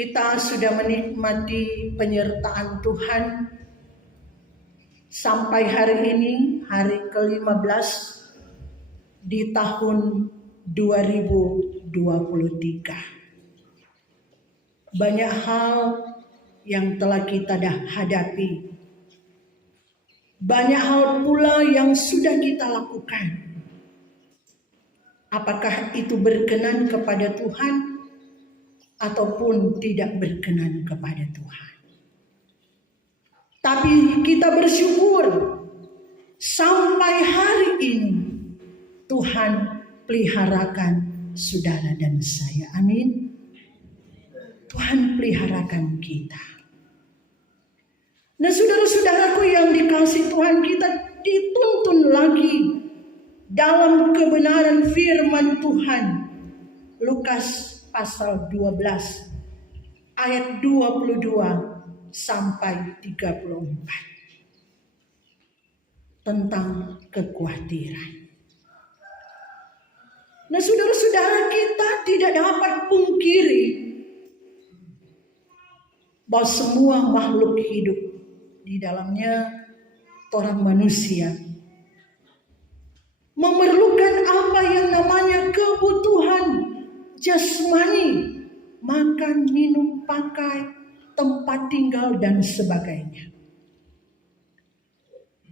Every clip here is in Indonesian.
Kita sudah menikmati penyertaan Tuhan sampai hari ini, hari ke-15 di tahun 2023. Banyak hal yang telah kita hadapi. Banyak hal pula yang sudah kita lakukan. Apakah itu berkenan kepada Tuhan ataupun tidak berkenan kepada Tuhan. Tapi kita bersyukur sampai hari ini Tuhan peliharakan saudara dan saya. Amin. Tuhan peliharakan kita. Nah, saudara-saudaraku yang dikasihi Tuhan, kita dituntun lagi dalam kebenaran firman Tuhan. Lukas pasal 12 ayat 22 sampai 34 tentang kekhawatiran. Nah, saudara-saudara, kita tidak dapat pungkiri bahwa semua makhluk hidup, di dalamnya orang manusia, memerlukan apa yang namanya kebutuhan jasmani, makan, minum, pakai, tempat tinggal, dan sebagainya.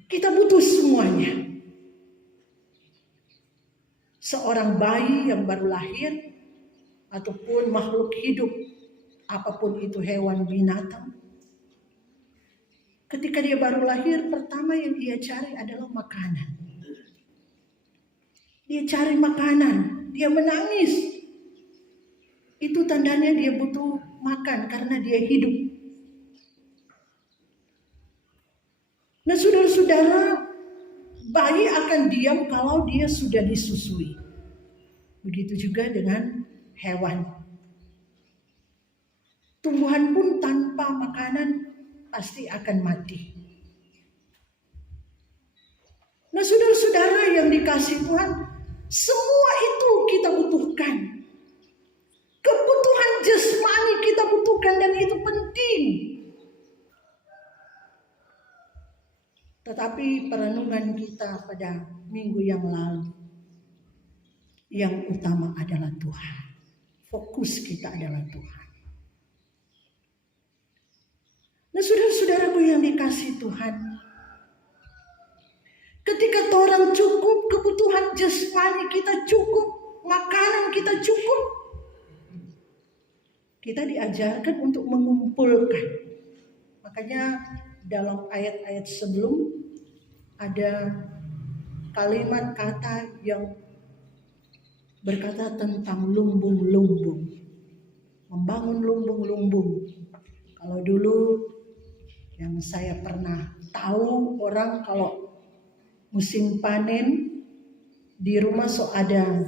Kita butuh semuanya. Seorang bayi yang baru lahir, ataupun makhluk hidup, apapun itu hewan, binatang, ketika dia baru lahir, pertama yang dia cari adalah makanan. Dia cari makanan, dia menangis. Itu tandanya dia butuh makan karena dia hidup. Nah, saudara-saudara, bayi akan diam kalau dia sudah disusui. Begitu juga dengan hewan. Tumbuhan pun tanpa makanan pasti akan mati. Nah, saudara-saudara yang dikasihi Tuhan, semua itu kita butuhkan. Kebutuhan jasmani kita butuhkan dan itu penting. Tetapi perenungan kita pada minggu yang lalu, yang utama adalah Tuhan. Fokus kita adalah Tuhan. Nah, saudara-saudaraku yang dikasihi Tuhan, ketika orang cukup, kebutuhan jasmani kita cukup, makanan kita cukup, kita diajarkan untuk mengumpulkan. Makanya dalam ayat-ayat sebelum ada kalimat kata yang berkata tentang lumbung-lumbung. Membangun lumbung-lumbung. Kalau dulu yang saya pernah tahu, orang kalau musim panen di rumah ada,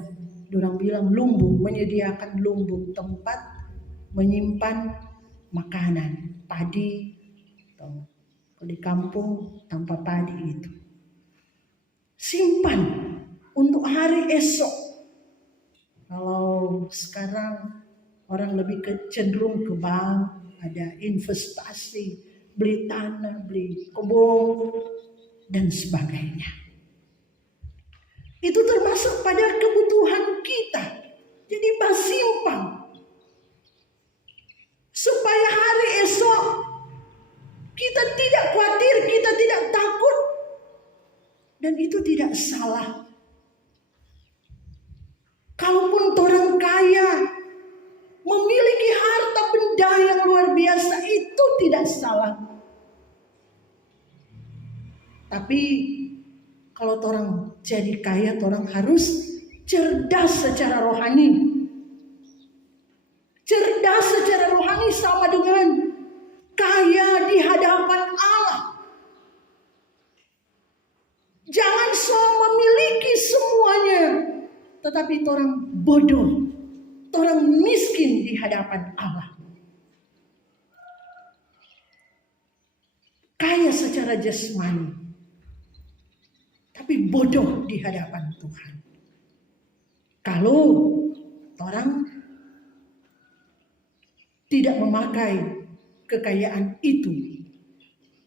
orang bilang lumbung, menyediakan lumbung, tempat menyimpan makanan, padi. Kalau di kampung tanpa padi itu simpan untuk hari esok. Kalau sekarang orang lebih cenderung ke bank, ada investasi, beli tanah, beli kebun, dan sebagainya. Itu termasuk pada kebutuhan kita. Jadi simpan supaya hari esok kita tidak khawatir, kita tidak takut. Dan itu tidak salah. Kalaupun orang kaya memiliki harta benda yang luar biasa, itu tidak salah. Tapi kalau orang jadi kaya, orang harus cerdas secara rohani. Cerdas secara rohani sama dengan kaya di hadapan Allah. Jangan memiliki semuanya, tetapi orang bodoh, orang miskin di hadapan Allah. Kaya secara jasmani, tapi bodoh di hadapan Tuhan. Kalau orang tidak memakai kekayaan itu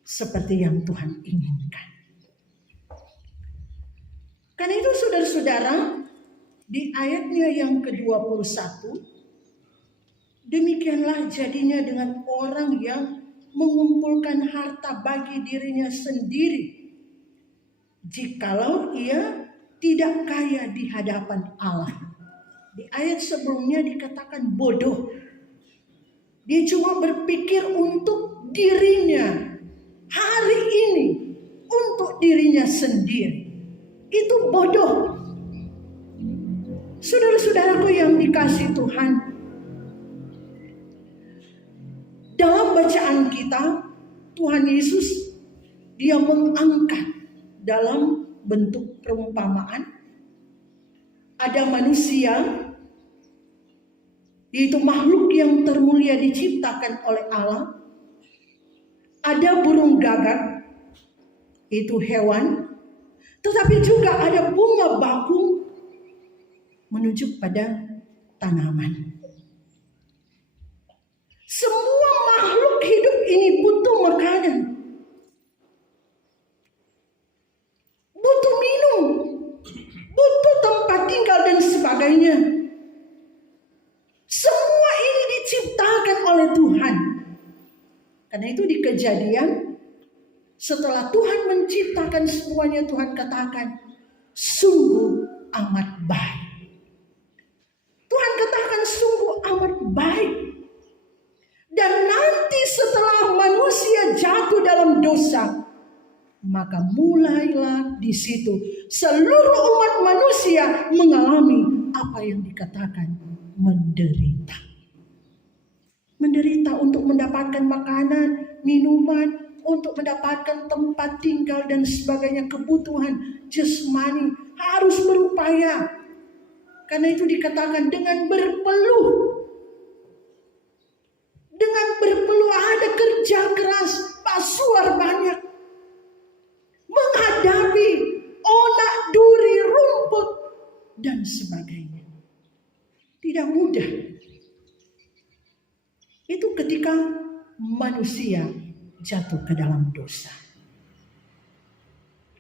seperti yang Tuhan inginkan. Karena itu saudara-saudara, di ayatnya yang ke-21, demikianlah jadinya dengan orang yang mengumpulkan harta bagi dirinya sendiri, jikalau ia tidak kaya di hadapan Allah. Di ayat sebelumnya dikatakan bodoh. Dia cuma berpikir untuk dirinya hari ini, untuk dirinya sendiri. Itu bodoh. Saudara-saudaraku yang dikasihi Tuhan, dalam bacaan kita, Tuhan Yesus dia mengangkat dalam bentuk perumpamaan. Ada manusia, yaitu makhluk yang termulia diciptakan oleh Allah. Ada burung gagak, yaitu hewan. Tetapi juga ada bunga bakung, menunjuk pada tanaman. Semua makhluk hidup ini butuh makanan, butuh minum, butuh tempat tinggal dan sebagainya. Semua ini diciptakan oleh Tuhan. Karena itu di Kejadian, setelah Tuhan menciptakan semuanya, Tuhan katakan, sungguh amat baik. Tuhan katakan sungguh amat baik. Dan nanti setelah manusia jatuh dalam dosa, maka mulailah di situ seluruh umat manusia mengalami apa yang dikatakan menderita. Menderita untuk mendapatkan makanan, minuman, untuk mendapatkan tempat tinggal dan sebagainya, kebutuhan jasmani harus berupaya. Karena itu dikatakan dengan berpeluh. Dengan berpeluh ada kerja keras, pasuar banyak. Menghadapi onak, duri, rumput, dan sebagainya. Tidak mudah. Itu ketika manusia jatuh ke dalam dosa.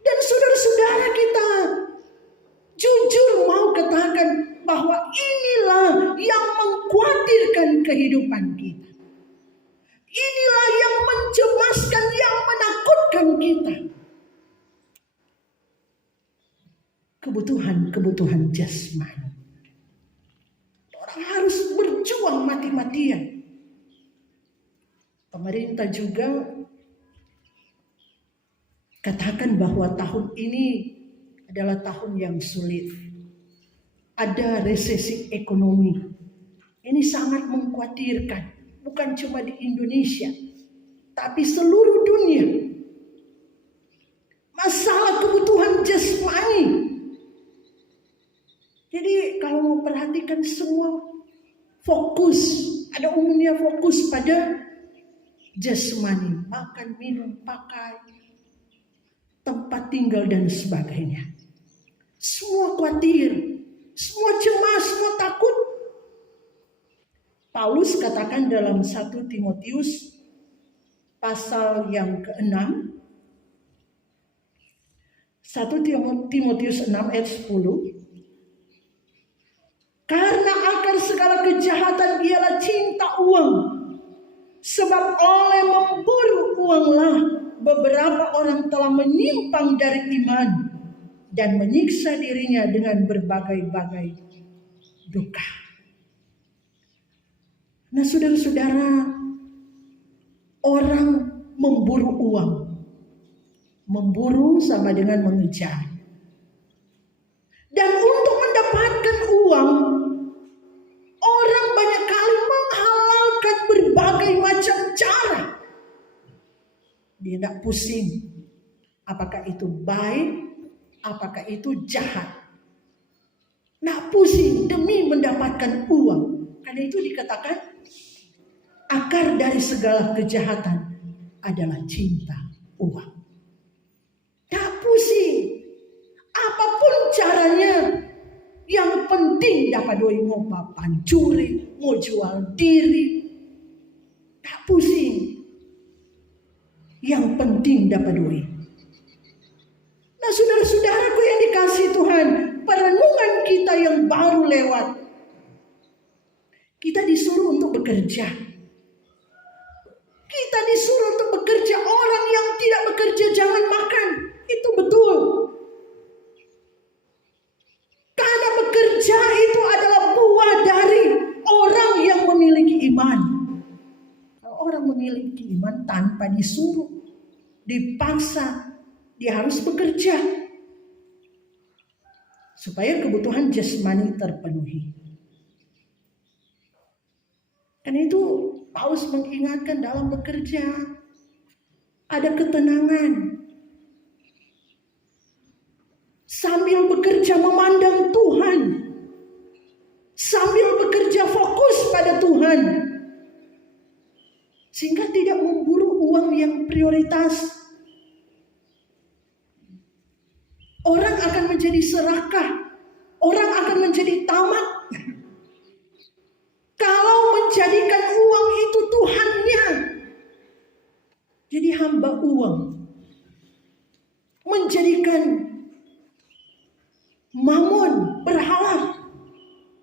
Dan saudara-saudara kita jujur mau katakan bahwa inilah yang mengkhawatirkan kehidupan kita. Inilah yang mencemaskan, yang menakutkan kita. Kebutuhan jasmani. Orang harus berjuang mati-matian. Pemerintah juga katakan bahwa tahun ini adalah tahun yang sulit. Ada resesi ekonomi. Ini sangat mengkhawatirkan. Bukan cuma di Indonesia, tapi seluruh dunia. Masalah kebutuhan jasmani. Jadi kalau mau perhatikan semua fokus, ada umumnya fokus pada jasmani, makan, minum, pakai, tempat tinggal dan sebagainya. Semua khawatir, semua cemas, semua takut. Paulus katakan dalam 1 Timotius pasal yang ke-6, 1 Timotius 6 ayat 10, karena akar segala kejahatan ialah cinta uang, sebab oleh memburu uanglah beberapa orang telah menyimpang dari iman dan menyiksa dirinya dengan berbagai-bagai duka. Nah saudara-saudara, orang memburu uang. Memburu sama dengan mengejar. Dan untuk mendapatkan uang, orang banyak kali menghalalkan berbagai macam cara. Dia tidak pusing. Apakah itu baik, apakah itu jahat. Tidak pusing demi mendapatkan uang. Karena itu dikatakan akar dari segala kejahatan adalah cinta uang. Tak pusing. Apapun caranya. Yang penting dapat doi, mau pancuri, mau jual diri. pusing. Yang penting dapat duit. Nah, saudara-saudaraku yang dikasihi Tuhan, perenungan kita yang baru lewat, kita disuruh untuk bekerja. Kita disuruh untuk bekerja. Orang yang tidak bekerja jangan makan. Itu betul. Karena bekerja itu adalah buah dari orang yang memiliki iman. Kalau orang memiliki iman tanpa disuruh, dipaksa, dia harus bekerja supaya kebutuhan jasmani terpenuhi. Karena itu Paulus mengingatkan dalam bekerja ada ketenangan. Sambil bekerja memandang Tuhan. Sambil bekerja fokus pada Tuhan. Sehingga tidak memburu uang yang prioritas. Orang akan menjadi serakah. Orang akan menjadi tamak. Kalau menjadikan uang itu Tuhannya. Jadi hamba uang. Menjadikan mamon, berhala.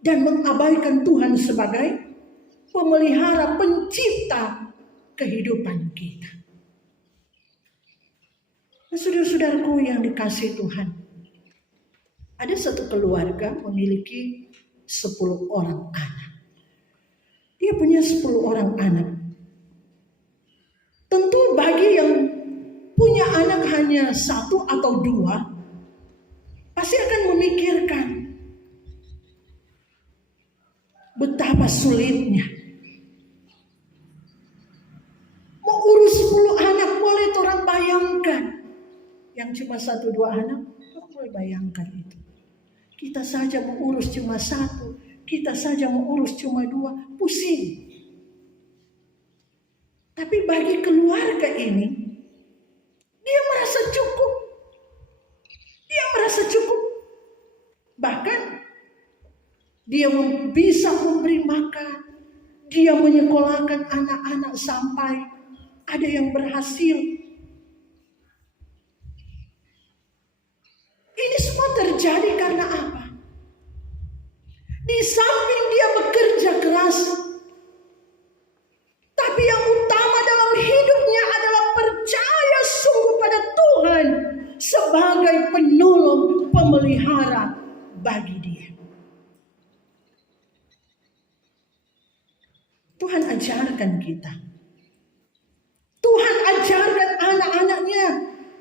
Dan mengabaikan Tuhan sebagai pemelihara, pencipta kehidupan kita. Nah, saudara-saudaraku yang dikasihi Tuhan. Ada satu keluarga memiliki 10 orang anak. Dia punya 10 orang anak. Tentu bagi yang punya anak hanya 1 atau 2, pasti akan memikirkan betapa sulitnya. Mau urus 10 anak, boleh orang bayangkan. Yang cuma 1-2 anak, orang boleh bayangkan itu. Kita saja mau urus cuma 1, kita saja mau urus cuma 2, pusing. Tapi bagi keluarga ini, dia merasa cukup. Dia merasa cukup. Bahkan dia bisa memberi makan. Dia menyekolahkan anak-anak sampai ada yang berhasil. Ini semua terjadi karena apa? Di samping dia bekerja keras, tapi yang utama dalam hidupnya adalah percaya sungguh pada Tuhan sebagai penolong, pemelihara bagi dia. Tuhan ajarkan kita. Tuhan ajarkan anak-anaknya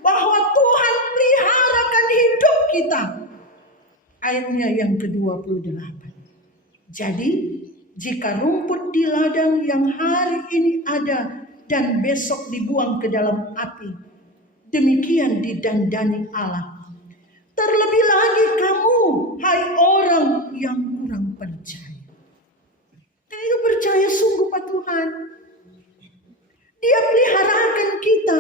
bahwa Tuhan peliharakan hidup kita. Ayatnya yang ke-28. Jadi, jika rumput di ladang yang hari ini ada dan besok dibuang ke dalam api, demikian didandani Allah. Terlebih lagi kamu, hai orang yang kurang percaya. Dan itu percaya sungguh pada Tuhan. Dia peliharakan kita.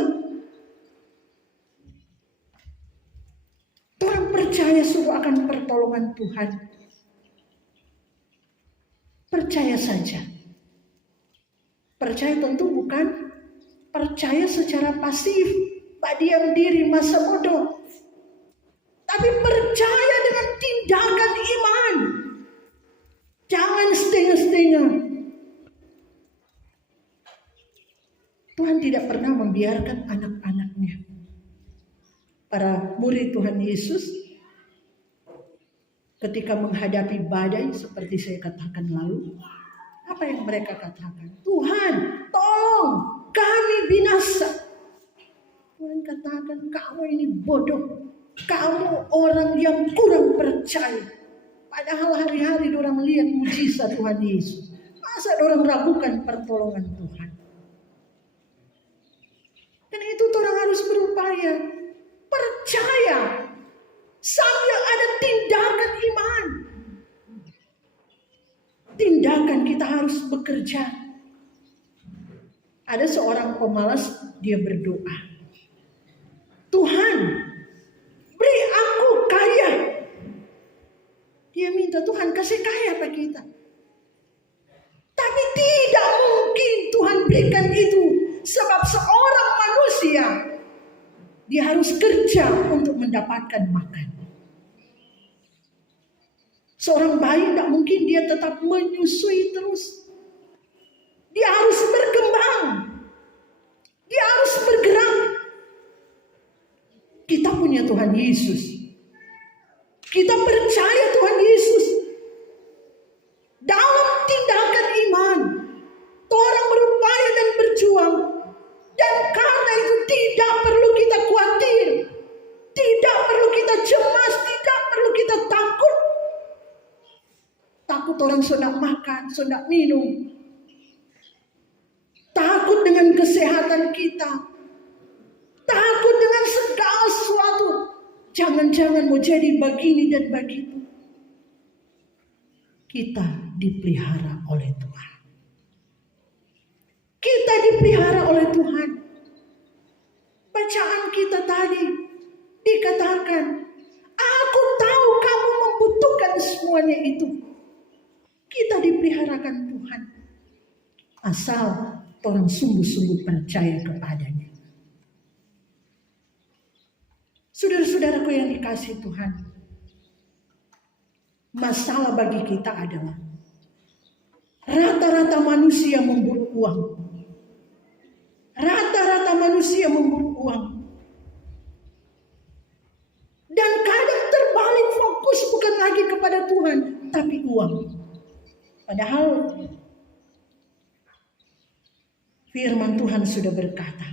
Orang percaya sungguh akan pertolongan Tuhan. Percaya saja. Percaya tentu bukan percaya secara pasif, pak diam diri masa bodoh. Tapi percaya dengan tindakan iman. Jangan setengah-setengah. Tuhan tidak pernah membiarkan anak-anaknya. Para murid Tuhan Yesus ketika menghadapi badai seperti saya katakan lalu, apa yang mereka katakan? Tuhan, tolong kami binasa. Tuhan katakan, kamu ini bodoh. Kamu orang yang kurang percaya. Padahal hari-hari orang lihat mujizat Tuhan Yesus. Masa orang ragukan pertolongan Tuhan? Dan itu orang harus berupaya. Percaya. Sambil ada tindakan iman. Tindakan kita harus bekerja. Ada seorang pemalas, dia berdoa. Tuhan, beri aku kaya. Dia minta Tuhan kasih kaya pada kita. Tapi tidak mungkin Tuhan diberikan itu sebab seorang manusia dia harus kerja untuk mendapatkan makan. Seorang bayi tidak mungkin dia tetap menyusui terus. Dia harus berkembang. Dia harus bergerak. Kita punya Tuhan Yesus. Kita percaya Tuhan Yesus. Dalam tindakan iman, orang berupaya dan berjuang. Dan karena itu tidak perlu kita khawatir. Tidak perlu kita cemas. Tidak perlu kita takut. Takut orang sudah makan, sudah minum. Takut dengan kesehatan kita. Takut dengan segala sesuatu. Jangan-jangan mau jadi begini dan begitu. Kita dipelihara oleh Tuhan. Kita dipelihara oleh Tuhan. Bacaan kita tadi dikatakan, aku tahu kamu membutuhkan semuanya itu. Kita dipeliharakan Tuhan. Asal orang sungguh-sungguh percaya kepadanya. Saudara-saudaraku yang dikasihi Tuhan. Masalah bagi kita adalah rata-rata manusia memburu uang. Rata-rata manusia memburu uang. Dan kadang terbalik fokus bukan lagi kepada Tuhan, tapi uang. Padahal firman Tuhan sudah berkata,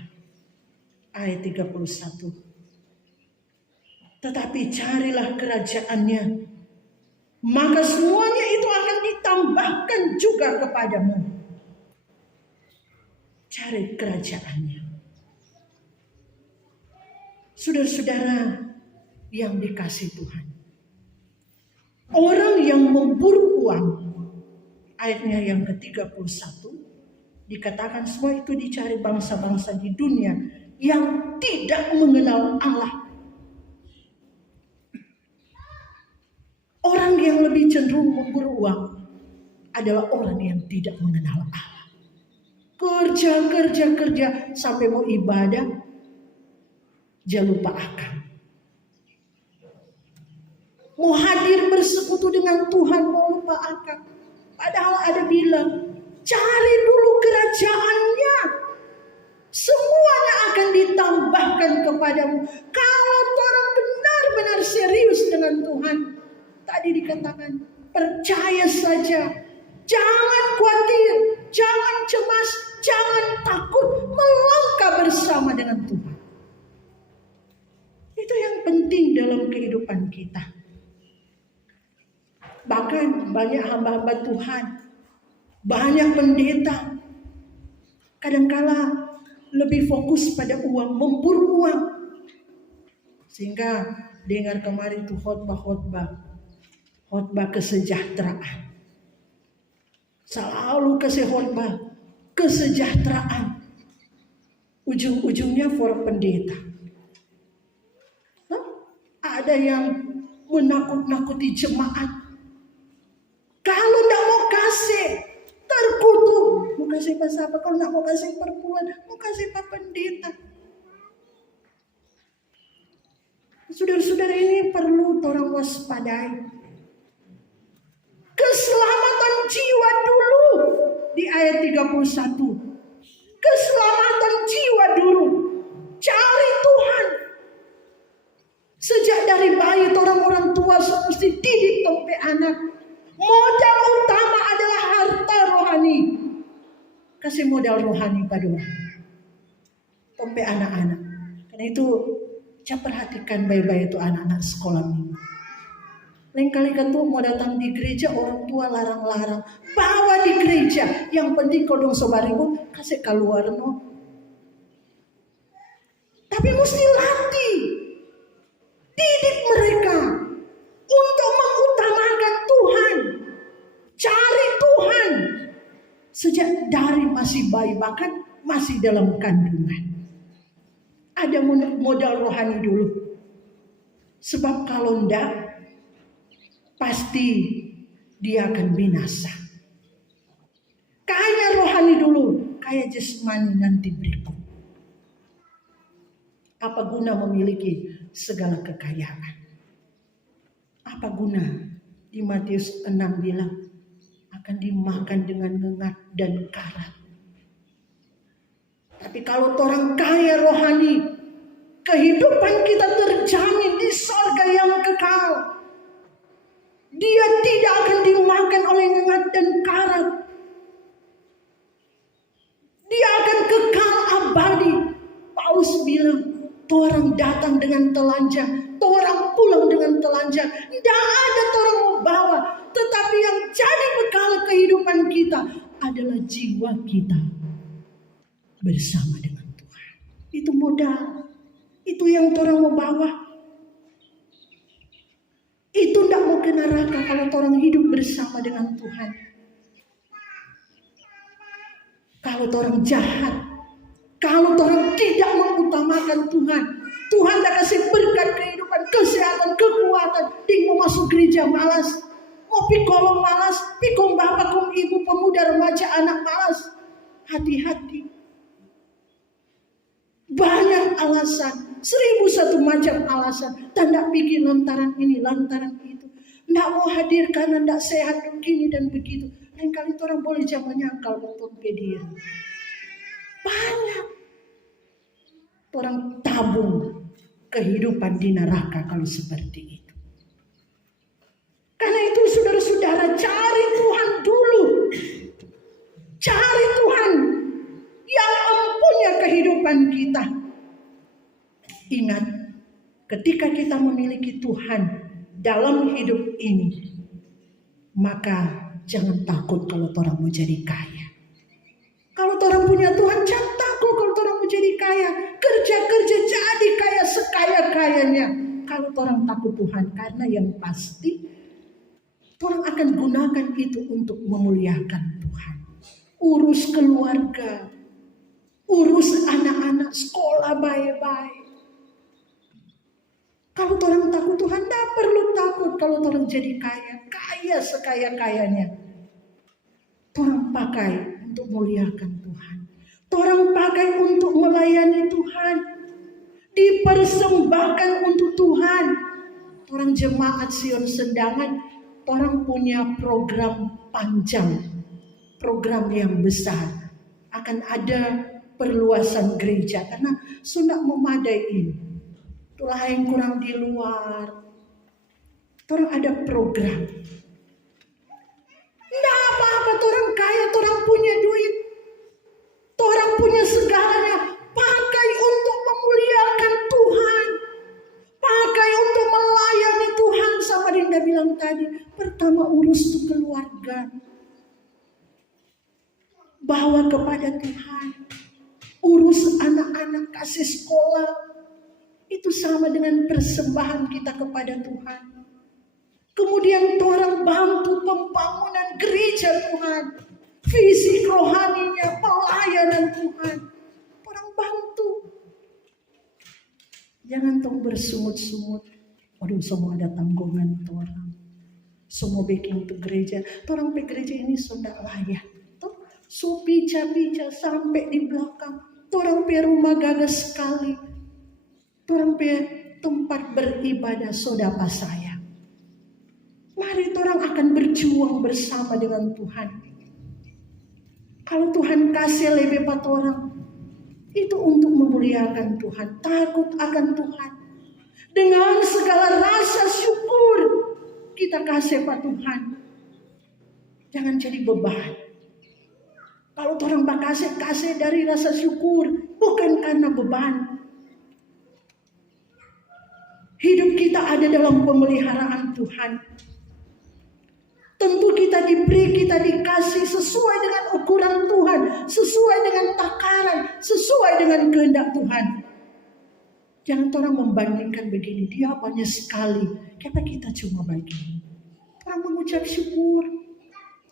ayat 31. Tetapi carilah kerajaan-Nya, maka semuanya itu akan ditambahkan juga kepadamu. Cari kerajaan-Nya. Saudara-saudara yang dikasihi Tuhan. Orang yang memburu uang, ayatnya yang ke-31, dikatakan semua itu dicari bangsa-bangsa di dunia yang tidak mengenal Allah. Orang yang lebih cenderung memburu uang adalah orang yang tidak mengenal Allah. Kerja sampai mau ibadah, jangan lupa akan. Mau hadir bersekutu dengan Tuhan, mau lupa akan. Padahal ada bilang, cari dulu kerajaan-Nya. Semuanya akan ditambahkan kepadamu. Kalau orang benar-benar serius dengan Tuhan. Tadi dikatakan, percaya saja. Jangan khawatir, jangan cemas, jangan takut. Melangkah bersama dengan Tuhan. Itu yang penting dalam kehidupan kita. Bahkan banyak hamba-hamba Tuhan, banyak pendeta, kadangkala lebih fokus pada uang, memburu uang. Sehingga dengar kemarin tuh khotbah kesejahteraan. Selalu kasih khotbah kesejahteraan. Ujung-ujungnya for pendeta. Ada yang menakut-nakuti jemaat. Kalau tidak mau kasih, terkutuk. Mau kasih pas apa? Kalau tidak mau kasih perpuluhan, mau kasih pak pendeta. Saudara-saudara, ini perlu orang waspadai. Keselamatan jiwa dulu di ayat 31. Keselamatan jiwa dulu. Cari Tuhan. Sejak dari bayi orang-orang tua mesti didik sampai anak. Modal utama adalah harta rohani. Kasih modal rohani pada orang. Sampai anak-anak. Karena itu saya perhatikan baik-baik itu anak-anak sekolah minggu. Lain kali kan tuh mau datang di gereja, orang tua larang-larang. Bawa di gereja. Yang penting kalau dong sobarimu kasih keluar no. Tapi mesti latih. Didik mereka untuk mengutamakan Tuhan. Cari Tuhan. Sejak dari masih bayi, bahkan masih dalam kandungan. Ada modal rohani dulu. Sebab kalau enggak, pasti dia akan binasa. Kaya rohani dulu. kaya jasmani nanti berikut. Apa guna memiliki segala kekayaan? Apa guna? Di Matius 6 bilang akan dimakan dengan ngengat dan karat. Tapi kalau orang kaya rohani, kehidupan kita terjamin di sorga yang kekal. Dia tidak akan dimakan oleh ngengat dan karat. Dia akan kekal abadi. Paulus bilang, orang datang dengan telanjang, orang pulang dengan telanjang. Tidak ada orang mau bawa. Tetapi yang jadi bekal kehidupan kita adalah jiwa kita bersama dengan Tuhan. Itu modal. Itu yang orang mau bawa. Itu tidak mau ke neraka kalau orang hidup bersama dengan Tuhan. Kalau orang jahat, kalau orang tidak mengutamakan Tuhan, Tuhan tak kasih berkat kehidupan, kesehatan, kekuatan. Dia mau masuk gereja malas, mau pikolong malas, pikong bapak, kong ibu, pemuda, remaja, anak malas. Hati-hati. Banyak alasan, 1001 macam alasan. Tanda bikin lantaran ini, lantaran itu. Tidak mau hadir karena tidak sehat begini dan begitu. Lain kali orang boleh jangan nyangkal untuk pedir. Banyak orang tabung kehidupan di neraka kalau seperti itu. Karena itu saudara-saudara, cari Tuhan dulu. Cari Tuhan yang mempunyai kehidupan kita. Ingat, ketika kita memiliki Tuhan dalam hidup ini, maka jangan takut kalau orang mau jadi kaya. Kalau orang punya Tuhan, jangan takut kalau orang mau jadi kaya. Kerja-kerja jadi kaya sekaya-kayanya. Kalau orang takut Tuhan, karena yang pasti orang akan gunakan itu untuk memuliakan Tuhan. Urus keluarga, urus anak-anak sekolah baik-baik. Kalau orang takut Tuhan, tidak perlu takut kalau orang jadi kaya. Kaya sekaya-kayanya. Orang pakai untuk muliakan Tuhan. Orang pakai untuk melayani Tuhan. Dipersembahkan untuk Tuhan. Orang jemaat Sion Sendangan, orang punya program panjang. Program yang besar. Akan ada perluasan gereja. Karena sudah memadai. Itulah yang kurang di luar. Orang ada program. Tidak apa-apa, orang kaya, orang punya duit. Orang punya segalanya. Pakai untuk memuliakan Tuhan. Pakai untuk melayani Tuhan. Sama Dinda bilang tadi. Pertama urus tuh keluarga. Bawa kepada Tuhan. Urus anak-anak, kasih sekolah. Itu sama dengan persembahan kita kepada Tuhan. Kemudian orang bantu pembangunan gereja Tuhan. Visi rohaninya, pelayanan Tuhan. Orang bantu. Jangan tong bersungut-sungut. Waduh, semua ada tanggungan orang. Semua bikin untuk gereja. Orang pe gereja ini sudah layak. So pica-pica sampai di belakang. Orang pe rumah gagah sekali. Orang pe tempat beribadah saudara saya. Mari orang akan berjuang bersama dengan Tuhan. Kalau Tuhan kasih lebih buat orang, itu untuk memuliakan Tuhan. Takut akan Tuhan. Dengan segala rasa syukur kita kasih buat Tuhan. Jangan jadi beban. Kalau orang kasih dari rasa syukur, bukan karena beban. Hidup kita ada dalam pemeliharaan Tuhan. Tentu kita diberi, kita dikasih sesuai dengan ukuran Tuhan. Sesuai dengan takaran, sesuai dengan kehendak Tuhan. Jangan orang membandingkan begini, dia banyak sekali. Kenapa kita cuma begini? Orang mengucap syukur.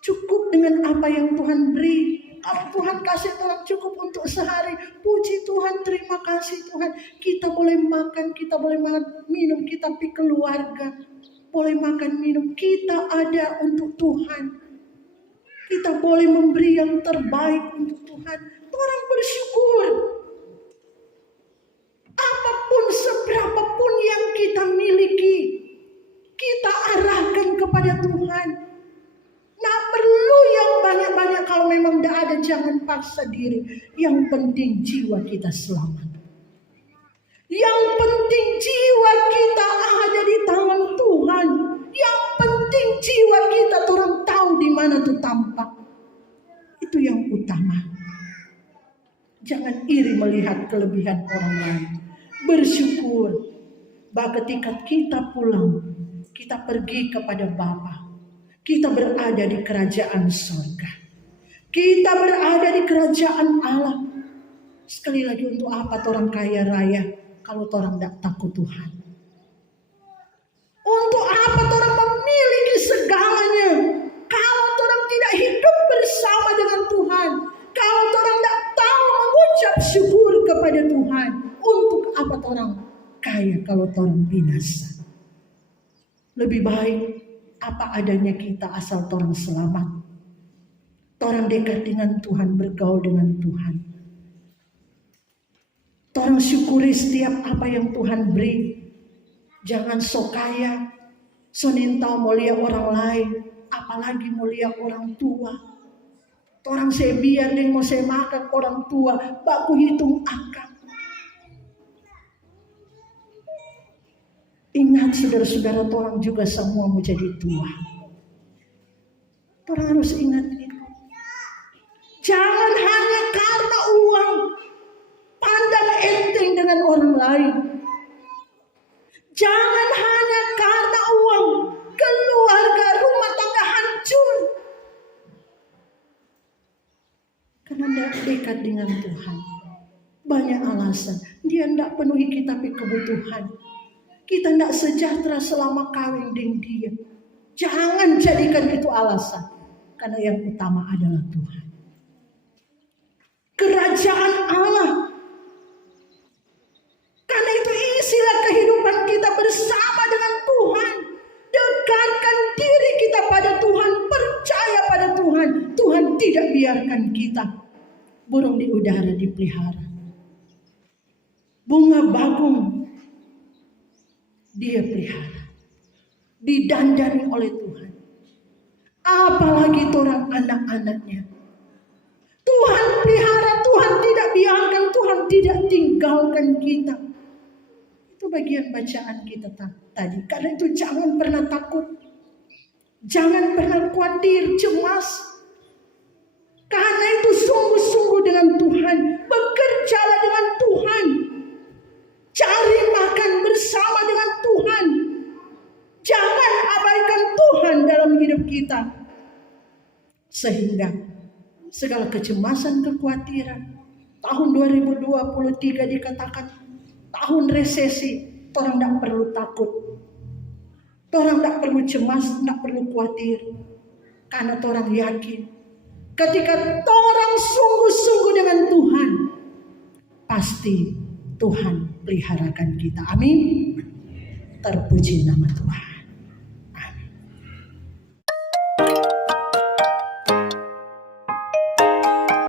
Cukup dengan apa yang Tuhan beri. Kalau Tuhan kasih orang cukup untuk sehari, puji Tuhan, terima kasih Tuhan. Kita boleh makan, kita boleh minum, kita pergi keluarga. Boleh makan, minum, kita ada untuk Tuhan. Kita boleh memberi yang terbaik untuk Tuhan. Orang bersyukur. Apapun seberapapun yang kita miliki, kita arahkan kepada Tuhan. Nah, perlu yang banyak-banyak. Kalau memang tidak ada, jangan paksa diri. Yang penting jiwa kita selamat. Yang penting jiwa kita ada di tangan Tuhan. Yang penting jiwa kita orang tahu di mana tuh tampak. Itu yang utama. Jangan iri melihat kelebihan orang lain. Bersyukur bahwa ketika kita pulang, kita pergi kepada Bapa. Kita berada di kerajaan surga. Kita berada di kerajaan Allah. Sekali lagi, untuk apa orang kaya raya kalau orang tidak takut Tuhan? Untuk apa orang memiliki segalanya kalau orang tidak hidup bersama dengan Tuhan? Kalau orang tidak tahu mengucap syukur kepada Tuhan, untuk apa orang kaya kalau orang binasa? Lebih baik apa adanya kita asal orang selamat. Orang dekat dengan Tuhan, bergaul dengan Tuhan. Orang syukuri setiap apa yang Tuhan beri. Jangan sok kaya, sonintau mulia orang lain, apalagi mulia orang tua. Orang saya biar deh mau saya makan orang tua, baku hitung akal. Ingat saudara-saudara, orang juga semua mau jadi tua. Orang harus ingat itu. Jangan hanya karena uang pandang enteng dengan orang lain. Jangan hanya karena uang keluarga rumah tangga hancur. Karena tidak dekat dengan Tuhan. Banyak alasan. Dia tidak penuhi kita kebutuhan. Kita tidak sejahtera selama kawin dengan dia. Jangan jadikan itu alasan. Karena yang utama adalah Tuhan. Kerajaan Allah. Karena itu isilah kehidupan kita bersama dengan Tuhan. Dekatkan diri kita pada Tuhan. Percaya pada Tuhan. Tuhan tidak biarkan kita burung di udara dipelihara. Bunga bagong Dia pelihara, didandani oleh Tuhan. Apalagi orang anak-anaknya. Tuhan pelihara, Tuhan tidak biarkan, Tuhan tidak tinggalkan kita. Itu bagian bacaan kita tadi. Karena itu jangan pernah takut. Jangan pernah khawatir, cemas. Karena itu sungguh-sungguh dengan Tuhan. Bekerjalah dengan Tuhan. Cari makan bersama dengan Tuhan. Jangan abaikan Tuhan dalam hidup kita. Sehingga segala kecemasan, kekhawatiran. Tahun 2023 dikatakan tahun resesi. Orang tidak perlu takut. Orang tidak perlu cemas, tidak perlu khawatir. Karena orang yakin. Ketika orang sungguh-sungguh dengan Tuhan, pasti Tuhan peliharakan kita. Amin. Terpuji nama Tuhan.